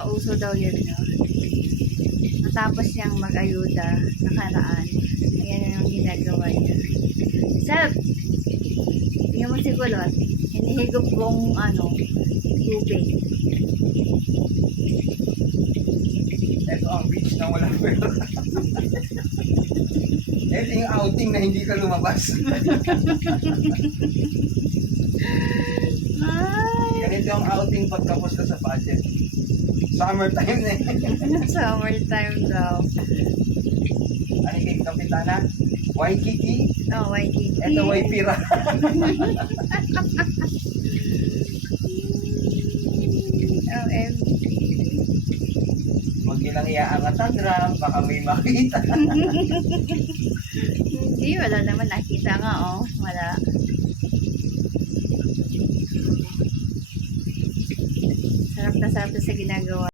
Pauso daw yun, no? Matapos niyang mag-ayuda, nakaraan. Ayan yung ginagawa niya. Sab! Tingnan mo si Kulot. Hinihigop kong tubig. Ito ang beach na walang pera. Ito yung outing na hindi ka lumabas. Ay! Ganito ang outing pagkapos ka sa budget. Summertime na eh. Summertime daw. Ano kay Kapitana? Waikiki? Oh, Waikiki. Ito Waipira. OMG. Huwag nilang iaangat ang gram, baka may makita. Hindi, wala naman. Nakita nga, oh. Wala. Sarap na sa ginagawa.